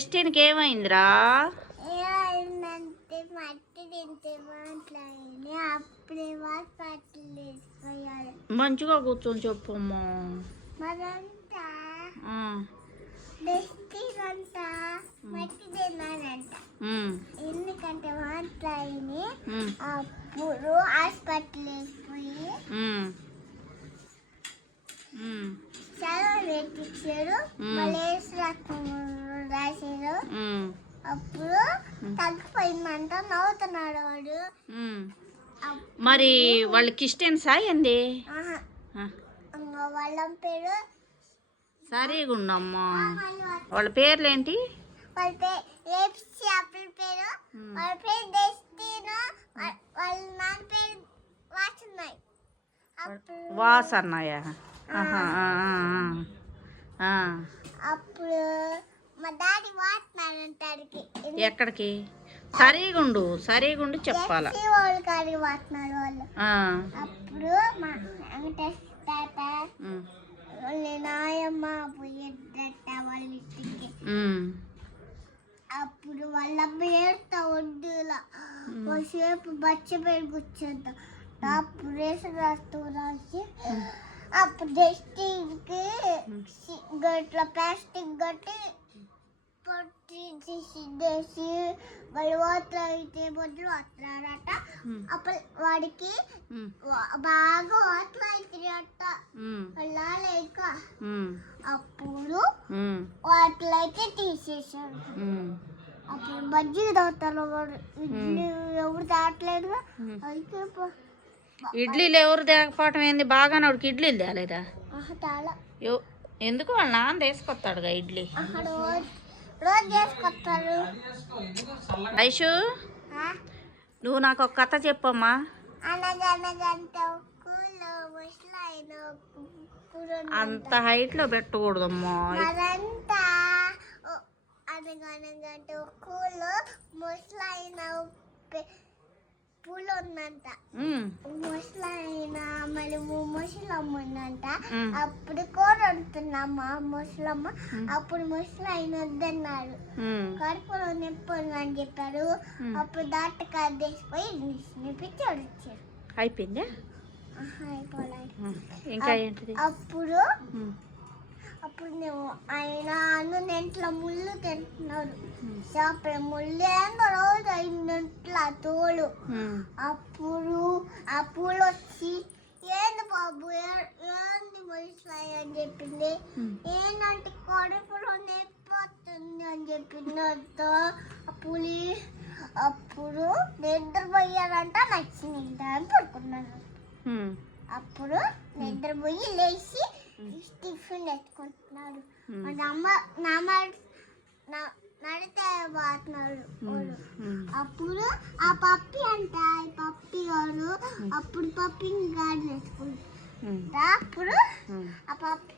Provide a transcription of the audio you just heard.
క్రిస్టియన్కి ఏమైందిరా? మంచిగా కూర్చొని చెప్పమ్మా. ఎందుకంటే మాట్లాడి అప్పుడు హాస్పిటల్ వేసిపోయి సెలవు పెట్టించారు. మళ్ళీ రాశారు. అప్పుడు తగ్గిపోయిందంట. నవ్వుతున్నాడు వాడు. మరి వాళ్ళు క్రిస్టియన్సా ఏంది? వాళ్ళ పేరు సరిగా ఉండమ్మా. వాళ్ళ పేర్లేంటి? వాళ్ళ పేరు వాళ్ళ పేరు డెస్టిన్. వాళ్ళ నాన్న పేరు వాసన్నాయి. వాసన్నాయా? అప్పుడు మా డాడీ వాడుతున్నాడు. ఎక్కడికి? సరిగుండు చెప్పాలా? వాళ్ళు కాడికి వాడుతున్నారు వాళ్ళు. అప్పుడు మా వెంకటేశ్వర తాత వాళ్ళ నాయమ్మ పోయేదట వాళ్ళ ఇంటికి. అప్పుడు వాళ్ళమ్మ ఏడుతా ఒడ్డులా కొద్దిసేపు బచ్చ పేరు కూర్చుంటాం. అప్పుడు రేషన్ రాసి అప్పుడు డస్ట్కి గట్ల ప్లాస్టిక్ గట్టి పొట్టి తీసి వాళ్ళు వాటర్ అయితే బొడ్లు వస్తున్నారట. అప్పుడు వాడికి బాగా వాటర్ అవుతాయట. లేక అప్పుడు వాటర్ అయితే తీసేసారు. అప్పుడు మజ్జిగ తాగుతారు. ఇడ్లీ ఎవరు తాగట్లేదు. అయితే ఇడ్లీలు ఎవరు తేకపోవటం ఏంది? బాగా నడికి ఇడ్లీలు తేలేదా? ఎందుకు? వాళ్ళ నాన్న తీసుకొస్తాడుగా ఇడ్లీ. రోజు చేసుకొస్తారు. ఐషు, నువ్వు నాకు ఒక కథ చెప్పమ్మా. అంత హైట్ లో పెట్టకూడదమ్మా. అనగనగంటే కూలో ముసలైన పూలు ఉందంట. ముసలైన మళ్ళీ ముసలమ్మ ఉందంట. అప్పుడు కూర వండుతున్నామ్మా ముసలమ్మ. అప్పుడు ముసలైన వద్దన్నారు. కడుపులో నొప్పి అని చెప్పారు. అప్పుడు డాక్టర్ కాడ తీసిపోయి నిప్పించాడు. వచ్చారు. అయిపోయిందా? ఇంకా ఏంటిది? అప్పుడు నువ్వు ఆయన నెంట్ల ముళ్ళు తింటున్నారు. చేపల ముళ్ళు ఏందో రోజు 5 నెంట్ల తోలు. అప్పుడు ఆ పూలు వచ్చి ఏంది బాబు ఏంది మనుషులు అని చెప్పింది. ఏంటంటే కడుపులో నొప్పి వస్తుంది అని చెప్పింది. పులి అప్పుడు నిద్రపోయారంట. నచ్చింది అని పడుకున్నాను. అప్పుడు నిద్రపోయి లేచి టిఫిన్ తెచ్చుకుంటున్నాడు. నడితే పోతున్నాడు. అప్పుడు ఆ పప్పి అంట పప్పి గారు. అప్పుడు పప్పి గారు తెచ్చుకుంటా. అప్పుడు ఆ పప్పి